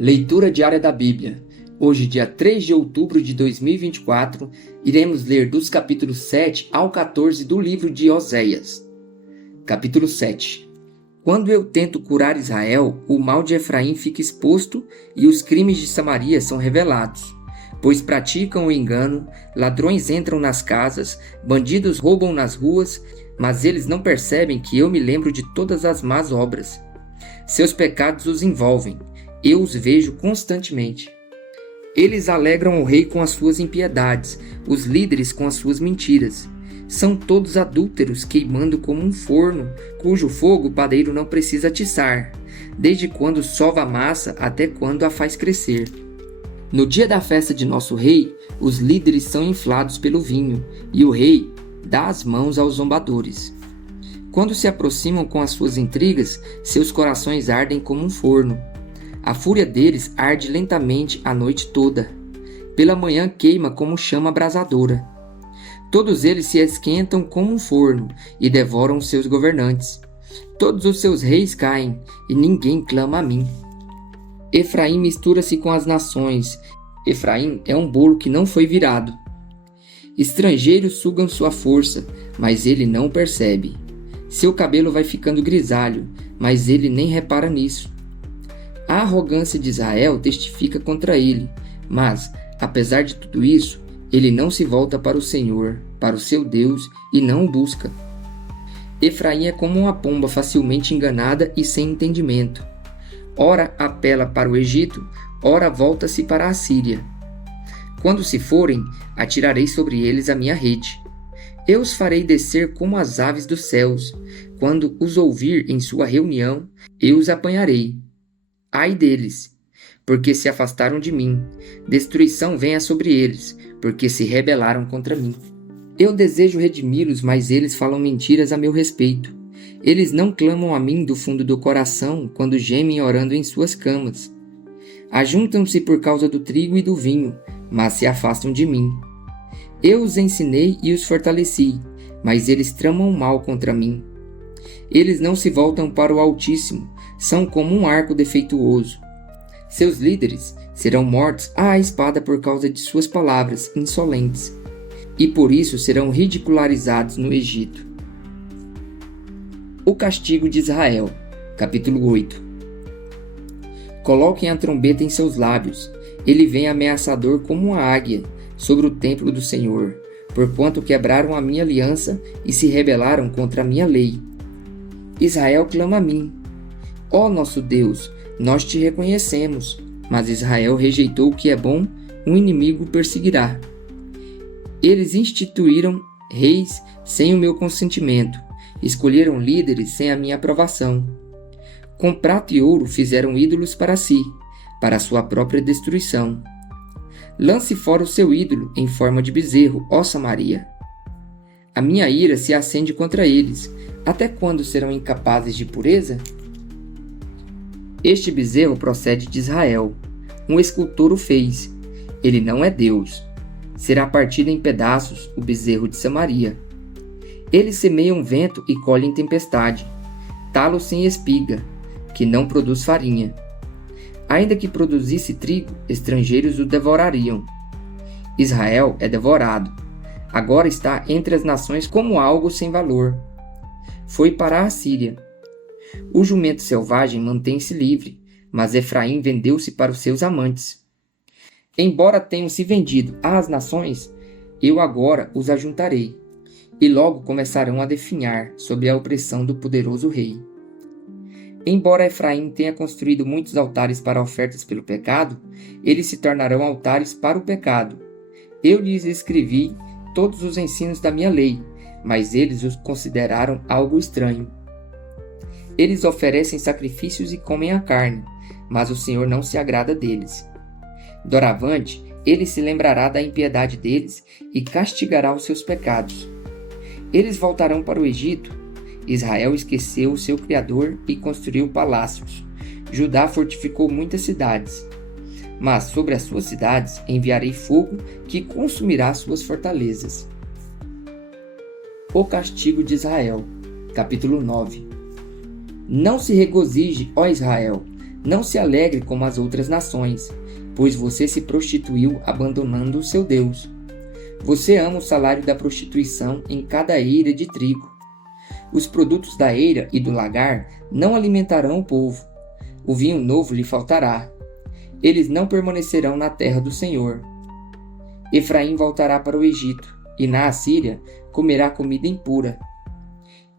Leitura diária da Bíblia. Hoje, dia 3 de outubro de 2024, iremos ler dos capítulos 7 ao 14 do livro de Oséias. Capítulo 7. Quando eu tento curar Israel, o mal de Efraim fica exposto e os crimes de Samaria são revelados. Pois praticam o engano, ladrões entram nas casas, bandidos roubam nas ruas, mas eles não percebem que eu me lembro de todas as más obras. Seus pecados os envolvem. Eu os vejo constantemente. Eles alegram o rei com as suas impiedades, os líderes com as suas mentiras. São todos adúlteros, queimando como um forno, cujo fogo o padeiro não precisa atiçar, desde quando sova a massa até quando a faz crescer. No dia da festa de nosso rei, os líderes são inflados pelo vinho, e o rei dá as mãos aos zombadores. Quando se aproximam com as suas intrigas, seus corações ardem como um forno. A fúria deles arde lentamente a noite toda. Pela manhã queima como chama abrasadora. Todos eles se esquentam como um forno e devoram seus governantes. Todos os seus reis caem e ninguém clama a mim. Efraim mistura-se com as nações. Efraim é um bolo que não foi virado. Estrangeiros sugam sua força, mas ele não o percebe. Seu cabelo vai ficando grisalho, mas ele nem repara nisso. A arrogância de Israel testifica contra ele, mas, apesar de tudo isso, ele não se volta para o Senhor, para o seu Deus, e não o busca. Efraim é como uma pomba facilmente enganada e sem entendimento. Ora apela para o Egito, ora volta-se para a Síria. Quando se forem, atirarei sobre eles a minha rede. Eu os farei descer como as aves dos céus. Quando os ouvir em sua reunião, eu os apanharei. Ai deles, porque se afastaram de mim. Destruição venha sobre eles, porque se rebelaram contra mim. Eu desejo redimi-los, mas eles falam mentiras a meu respeito. Eles não clamam a mim do fundo do coração quando gemem orando em suas camas. Ajuntam-se por causa do trigo e do vinho, mas se afastam de mim. Eu os ensinei e os fortaleci, mas eles tramam mal contra mim. Eles não se voltam para o Altíssimo, são como um arco defeituoso. Seus líderes serão mortos à espada por causa de suas palavras insolentes, e por isso serão ridicularizados no Egito. O castigo de Israel, capítulo 8. Coloquem a trombeta em seus lábios, ele vem ameaçador como uma águia sobre o templo do Senhor, porquanto quebraram a minha aliança e se rebelaram contra a minha lei. Israel clama a mim. Ó nosso Deus, nós te reconhecemos, mas Israel rejeitou o que é bom, um inimigo perseguirá. Eles instituíram reis sem o meu consentimento, escolheram líderes sem a minha aprovação. Com prata e ouro fizeram ídolos para si, para sua própria destruição. Lance fora o seu ídolo em forma de bezerro, ó Samaria. A minha ira se acende contra eles. Até quando serão incapazes de pureza? Este bezerro procede de Israel. Um escultor o fez. Ele não é Deus. Será partido em pedaços o bezerro de Samaria. Eles semeiam vento e colhem tempestade. Talo sem espiga, que não produz farinha. Ainda que produzisse trigo, estrangeiros o devorariam. Israel é devorado. Agora está entre as nações como algo sem valor. Foi para a Síria. O jumento selvagem mantém-se livre, mas Efraim vendeu-se para os seus amantes. Embora tenham se vendido às nações, eu agora os ajuntarei, e logo começarão a definhar sob a opressão do poderoso rei. Embora Efraim tenha construído muitos altares para ofertas pelo pecado, eles se tornarão altares para o pecado. Eu lhes escrevi todos os ensinos da minha lei, mas eles os consideraram algo estranho. Eles oferecem sacrifícios e comem a carne, mas o Senhor não se agrada deles. Doravante, ele se lembrará da impiedade deles e castigará os seus pecados. Eles voltarão para o Egito. Israel esqueceu o seu Criador e construiu palácios. Judá fortificou muitas cidades. Mas sobre as suas cidades enviarei fogo que consumirá suas fortalezas. O castigo de Israel, capítulo 9. Não se regozije, ó Israel, Não se alegre como as outras nações, pois você se prostituiu abandonando o seu Deus. Você ama o salário da prostituição em cada eira de trigo. Os produtos da eira e do lagar não alimentarão o povo. O vinho novo lhe faltará. Eles não permanecerão na terra do Senhor. Efraim voltará para o Egito, e na Assíria comerá comida impura.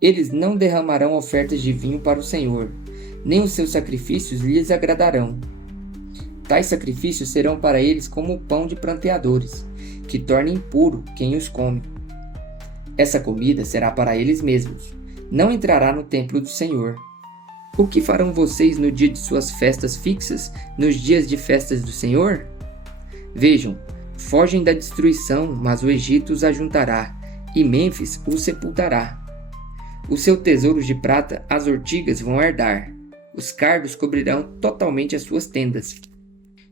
Eles não derramarão ofertas de vinho para o Senhor, nem os seus sacrifícios lhes agradarão. Tais sacrifícios serão para eles como o pão de pranteadores, que torna impuro quem os come. Essa comida será para eles mesmos, não entrará no templo do Senhor. O que farão vocês no dia de suas festas fixas, nos dias de festas do Senhor? Vejam, fogem da destruição, mas o Egito os ajuntará, e Mênfis os sepultará. Os seus tesouros de prata as ortigas vão herdar, os cardos cobrirão totalmente as suas tendas.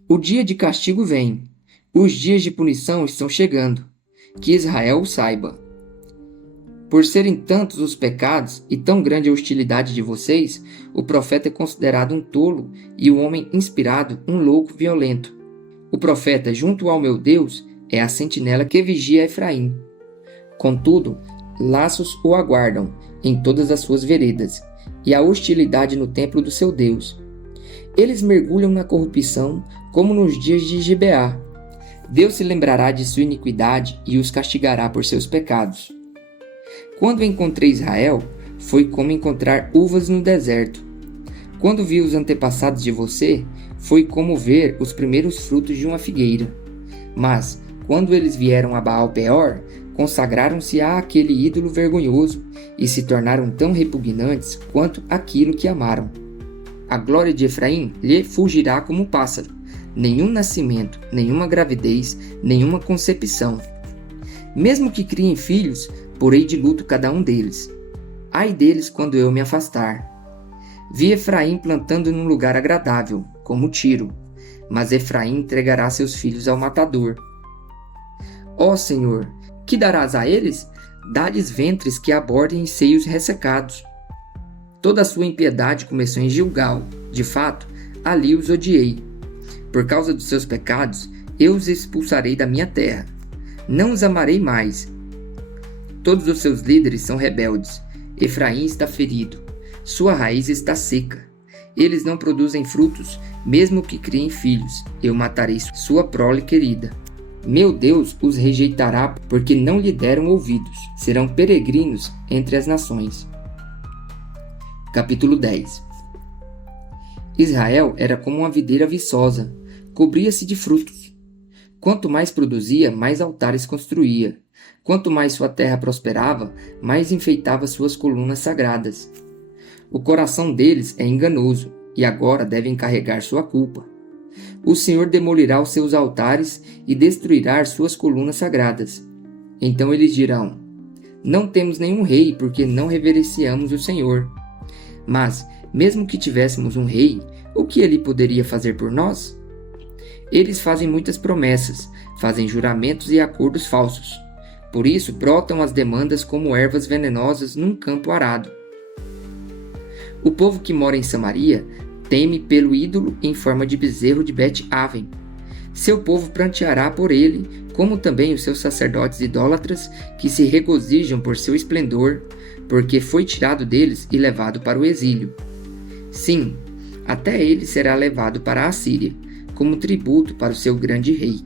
O dia de castigo vem, os dias de punição estão chegando, que Israel o saiba. Por serem tantos os pecados e tão grande a hostilidade de vocês, o profeta é considerado um tolo e o homem inspirado um louco violento. O profeta, junto ao meu Deus, é a sentinela que vigia Efraim. Contudo, laços o aguardam em todas as suas veredas, e a hostilidade no templo do seu Deus. Eles mergulham na corrupção, como nos dias de Gibeá. Deus se lembrará de sua iniquidade e os castigará por seus pecados. Quando encontrei Israel, foi como encontrar uvas no deserto. Quando vi os antepassados de você, foi como ver os primeiros frutos de uma figueira. Mas, quando eles vieram a Baal-Peor, consagraram-se a aquele ídolo vergonhoso e se tornaram tão repugnantes quanto aquilo que amaram. A glória de Efraim lhe fugirá como um pássaro. Nenhum nascimento, nenhuma gravidez, nenhuma concepção. Mesmo que criem filhos, porei de luto cada um deles. Ai deles quando eu me afastar. Vi Efraim plantando num lugar agradável, como Tiro, mas Efraim entregará seus filhos ao matador. Ó Senhor, que darás a eles? Dá-lhes ventres que abordem seios ressecados. Toda a sua impiedade começou em Gilgal. De fato, ali os odiei. Por causa dos seus pecados, eu os expulsarei da minha terra. Não os amarei mais. Todos os seus líderes são rebeldes. Efraim está ferido. Sua raiz está seca. Eles não produzem frutos, mesmo que criem filhos. Eu matarei sua prole querida. Meu Deus os rejeitará porque não lhe deram ouvidos. Serão peregrinos entre as nações. Capítulo 10. Israel era como uma videira viçosa, cobria-se de frutos. Quanto mais produzia, mais altares construía. Quanto mais sua terra prosperava, mais enfeitava suas colunas sagradas. O coração deles é enganoso, e agora devem carregar sua culpa. O Senhor demolirá os seus altares e destruirá suas colunas sagradas. Então eles dirão: não temos nenhum rei, porque não reverenciamos o Senhor. Mas, mesmo que tivéssemos um rei, o que ele poderia fazer por nós? Eles fazem muitas promessas, fazem juramentos e acordos falsos. Por isso brotam as demandas como ervas venenosas num campo arado. O povo que mora em Samaria teme pelo ídolo em forma de bezerro de Bet-Aven. Seu povo pranteará por ele, como também os seus sacerdotes idólatras que se regozijam por seu esplendor, porque foi tirado deles e levado para o exílio. Sim, até ele será levado para a Assíria, como tributo para o seu grande rei.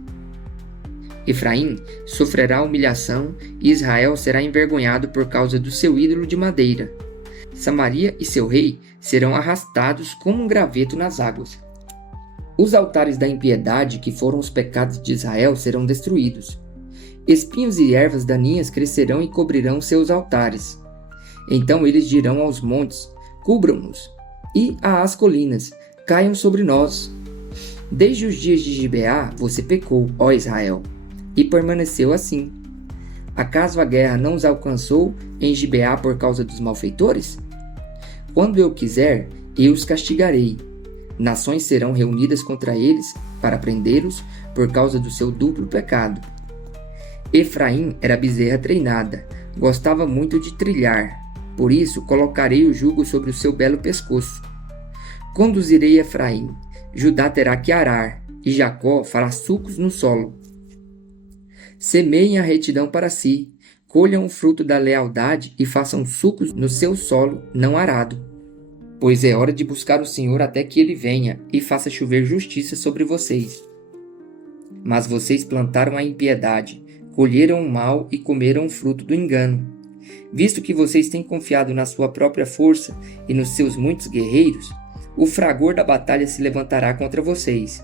Efraim sofrerá humilhação e Israel será envergonhado por causa do seu ídolo de madeira. Samaria e seu rei serão arrastados como um graveto nas águas. Os altares da impiedade, que foram os pecados de Israel, serão destruídos. Espinhos e ervas daninhas crescerão e cobrirão seus altares. Então eles dirão aos montes: cubram-nos, e às colinas: caiam sobre nós. Desde os dias de Gibeá você pecou, ó Israel, e permaneceu assim. Acaso a guerra não os alcançou em Gibeá por causa dos malfeitores? Quando eu quiser, eu os castigarei. Nações serão reunidas contra eles para prendê-los por causa do seu duplo pecado. Efraim era bezerra treinada, gostava muito de trilhar. Por isso colocarei o jugo sobre o seu belo pescoço. Conduzirei Efraim, Judá terá que arar, e Jacó fará sulcos no solo. Semeiem a retidão para si, colham o fruto da lealdade e façam sulcos no seu solo não arado. Pois é hora de buscar o Senhor até que ele venha e faça chover justiça sobre vocês. Mas vocês plantaram a impiedade, colheram o mal e comeram o fruto do engano. Visto que vocês têm confiado na sua própria força e nos seus muitos guerreiros, o fragor da batalha se levantará contra vocês,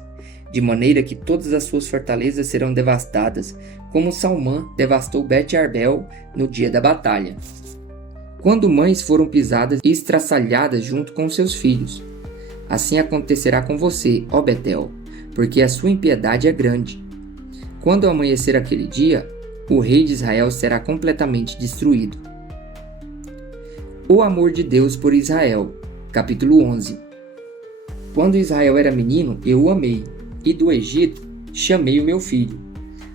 de maneira que todas as suas fortalezas serão devastadas, como Salmã devastou Bet-Arbel no dia da batalha. Quando mães foram pisadas e estraçalhadas junto com seus filhos, assim acontecerá com você, ó Betel, porque a sua impiedade é grande. Quando amanhecer aquele dia, o rei de Israel será completamente destruído. O amor de Deus por Israel. Capítulo 11. Quando Israel era menino, eu o amei, e do Egito chamei o meu filho.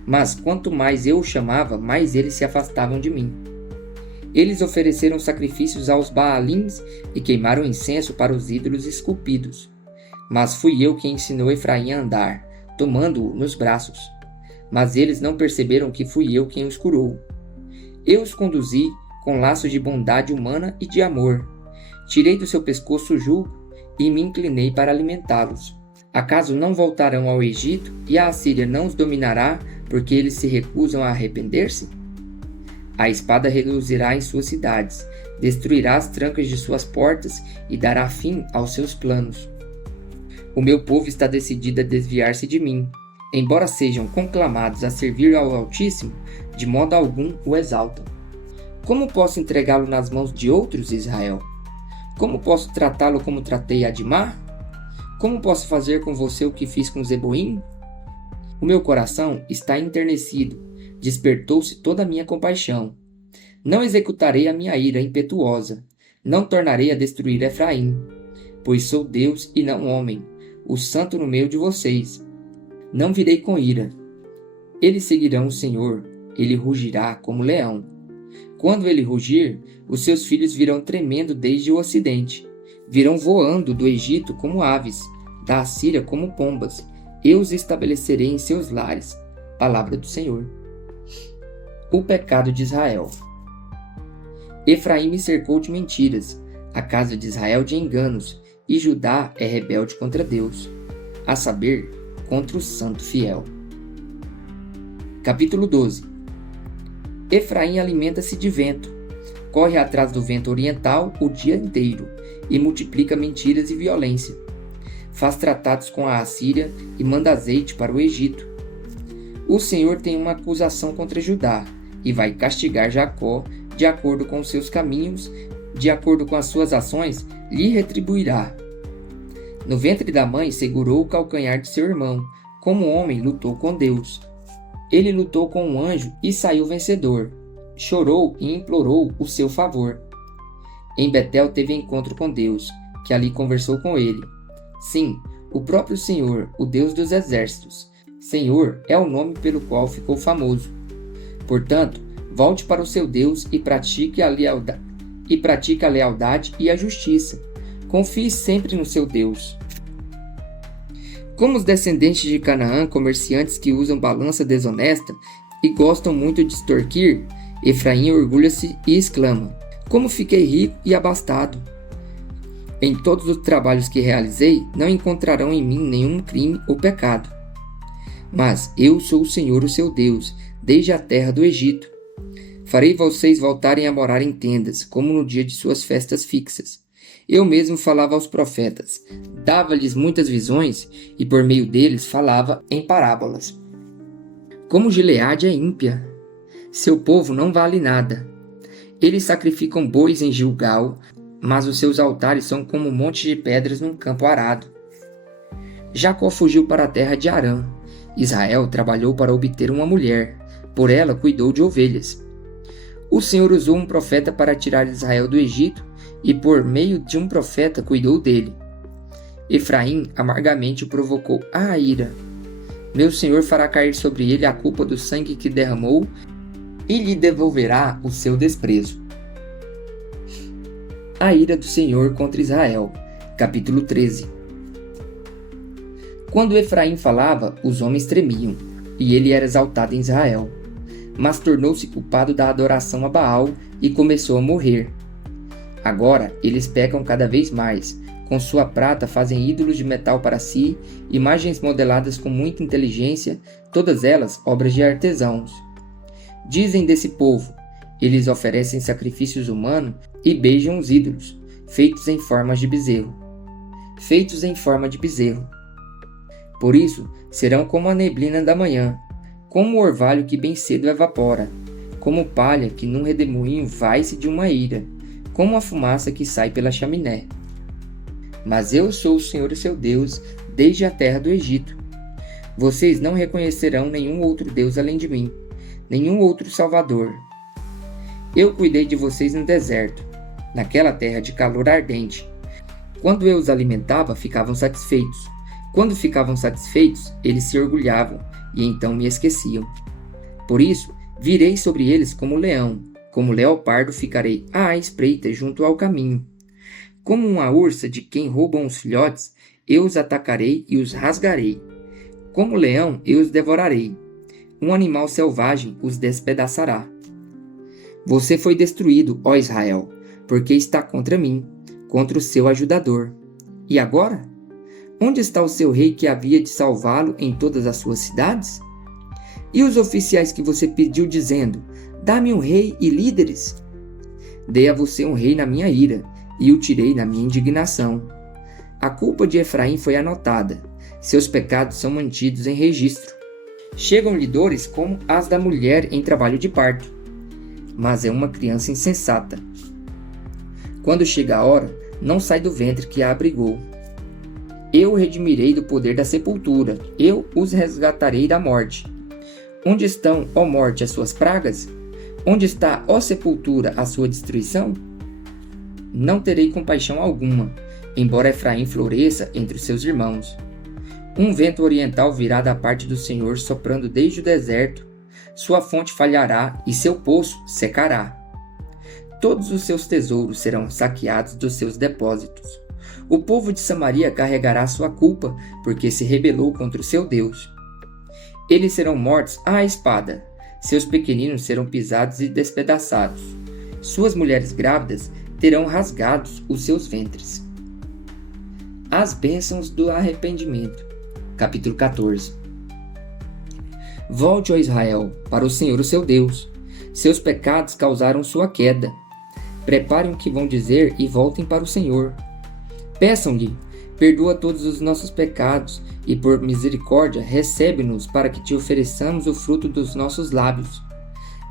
Mas quanto mais eu o chamava, mais eles se afastavam de mim. Eles ofereceram sacrifícios aos Baalins e queimaram incenso para os ídolos esculpidos. Mas fui eu quem ensinou Efraim a andar, tomando-o nos braços. Mas eles não perceberam que fui eu quem os curou. Eu os conduzi com laços de bondade humana e de amor. Tirei do seu pescoço o jugo e me inclinei para alimentá-los. Acaso não voltarão ao Egito e a Assíria não os dominará porque eles se recusam a arrepender-se? A espada reduzirá em suas cidades, destruirá as trancas de suas portas e dará fim aos seus planos. O meu povo está decidido a desviar-se de mim. Embora sejam conclamados a servir ao Altíssimo, de modo algum o exaltam. Como posso entregá-lo nas mãos de outros, Israel? Como posso tratá-lo como tratei Admá? Como posso fazer com você o que fiz com Zeboim? O meu coração está enternecido, despertou-se toda a minha compaixão. Não executarei a minha ira impetuosa, não tornarei a destruir Efraim, pois sou Deus e não homem, o santo no meio de vocês. Não virei com ira. Eles seguirão o Senhor, ele rugirá como leão. Quando ele rugir, os seus filhos virão tremendo desde o ocidente. Virão voando do Egito como aves, da Assíria como pombas. Eu os estabelecerei em seus lares. Palavra do Senhor. O pecado de Israel. Efraim me cercou de mentiras, a casa de Israel de enganos, e Judá é rebelde contra Deus, a saber, contra o santo fiel. Capítulo 12. Efraim alimenta-se de vento, corre atrás do vento oriental o dia inteiro e multiplica mentiras e violência. Faz tratados com a Assíria e manda azeite para o Egito. O Senhor tem uma acusação contra Judá e vai castigar Jacó de acordo com os seus caminhos, de acordo com as suas ações, lhe retribuirá. No ventre da mãe segurou o calcanhar de seu irmão, como homem lutou com Deus. Ele lutou com um anjo e saiu vencedor. Chorou e implorou o seu favor. Em Betel teve encontro com Deus, que ali conversou com ele. Sim, o próprio Senhor, o Deus dos exércitos. Senhor é o nome pelo qual ficou famoso. Portanto, volte para o seu Deus e pratique a lealdade e a justiça. Confie sempre no seu Deus. Como os descendentes de Canaã, comerciantes que usam balança desonesta e gostam muito de extorquir, Efraim orgulha-se e exclama: como fiquei rico e abastado! Em todos os trabalhos que realizei, não encontrarão em mim nenhum crime ou pecado. Mas eu sou o Senhor, o seu Deus, desde a terra do Egito. Farei vocês voltarem a morar em tendas, como no dia de suas festas fixas. Eu mesmo falava aos profetas, dava-lhes muitas visões e por meio deles falava em parábolas. Como Gileade é ímpia, seu povo não vale nada. Eles sacrificam bois em Gilgal, mas os seus altares são como um monte de pedras num campo arado. Jacó fugiu para a terra de Harã. Israel trabalhou para obter uma mulher, por ela cuidou de ovelhas. O Senhor usou um profeta para tirar Israel do Egito, e por meio de um profeta cuidou dele. Efraim amargamente o provocou à ira. Meu Senhor fará cair sobre ele a culpa do sangue que derramou e lhe devolverá o seu desprezo. A ira do Senhor contra Israel. Capítulo 13. Quando Efraim falava, os homens tremiam, e ele era exaltado em Israel. Mas tornou-se culpado da adoração a Baal e começou a morrer. Agora eles pecam cada vez mais. Com sua prata fazem ídolos de metal para si, imagens modeladas com muita inteligência, todas elas obras de artesãos. Dizem desse povo: eles oferecem sacrifícios humanos e beijam os ídolos, feitos em forma de bezerro. Por isso, serão como a neblina da manhã, como o orvalho que bem cedo evapora, como palha que num redemoinho vai-se de uma ira, como a fumaça que sai pela chaminé. Mas eu sou o Senhor seu Deus, desde a terra do Egito. Vocês não reconhecerão nenhum outro Deus além de mim, nenhum outro Salvador. Eu cuidei de vocês no deserto, naquela terra de calor ardente. Quando eu os alimentava, ficavam satisfeitos. Quando ficavam satisfeitos, eles se orgulhavam, e então me esqueciam. Por isso, virei sobre eles como leopardo ficarei à espreita junto ao caminho. Como uma ursa de quem roubam os filhotes, eu os atacarei e os rasgarei. Como leão, eu os devorarei. Um animal selvagem os despedaçará. Você foi destruído, ó Israel, porque está contra mim, contra o seu ajudador. E agora? Onde está o seu rei que havia de salvá-lo em todas as suas cidades? E os oficiais que você pediu dizendo: dá-me um rei e líderes? Dei a você um rei na minha ira, e o tirei na minha indignação. A culpa de Efraim foi anotada, seus pecados são mantidos em registro. Chegam-lhe dores como as da mulher em trabalho de parto, mas é uma criança insensata. Quando chega a hora, não sai do ventre que a abrigou. Eu o redimirei do poder da sepultura, eu os resgatarei da morte. Onde estão, ó morte, as suas pragas? Onde está, ó sepultura, a sua destruição? Não terei compaixão alguma, embora Efraim floresça entre os seus irmãos. Um vento oriental virá da parte do Senhor soprando desde o deserto. Sua fonte falhará e seu poço secará. Todos os seus tesouros serão saqueados dos seus depósitos. O povo de Samaria carregará sua culpa, porque se rebelou contra o seu Deus. Eles serão mortos à espada. Seus pequeninos serão pisados e despedaçados. Suas mulheres grávidas terão rasgados os seus ventres. As bênçãos do arrependimento. Capítulo 14. Volte, ó Israel, para o Senhor o seu Deus. Seus pecados causaram sua queda. Preparem o que vão dizer e voltem para o Senhor. Peçam-lhe: perdoa todos os nossos pecados e por misericórdia recebe-nos para que te ofereçamos o fruto dos nossos lábios.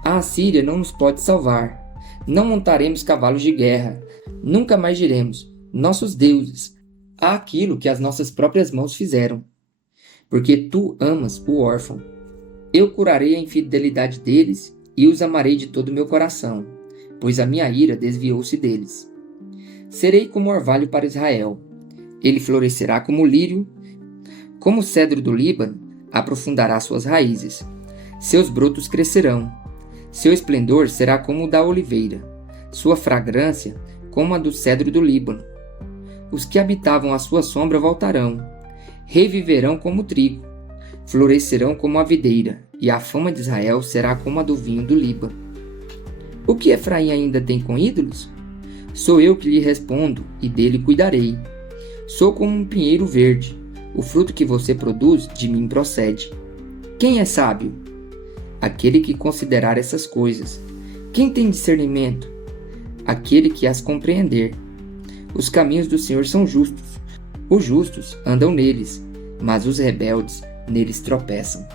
A Assíria não nos pode salvar. Não montaremos cavalos de guerra. Nunca mais diremos: nossos deuses, aquilo que as nossas próprias mãos fizeram. Porque tu amas o órfão. Eu curarei a infidelidade deles e os amarei de todo o meu coração, pois a minha ira desviou-se deles. Serei como orvalho para Israel. Ele florescerá como lírio, como o cedro do Líbano, aprofundará suas raízes. Seus brotos crescerão. Seu esplendor será como o da oliveira, sua fragrância como a do cedro do Líbano. Os que habitavam à sua sombra voltarão, reviverão como o trigo, florescerão como a videira, e a fama de Israel será como a do vinho do Líbano. O que Efraim ainda tem com ídolos? Sou eu que lhe respondo, e dele cuidarei. Sou como um pinheiro verde, o fruto que você produz de mim procede. Quem é sábio? Aquele que considerar essas coisas. Quem tem discernimento? Aquele que as compreender. Os caminhos do Senhor são justos. Os justos andam neles, mas os rebeldes neles tropeçam.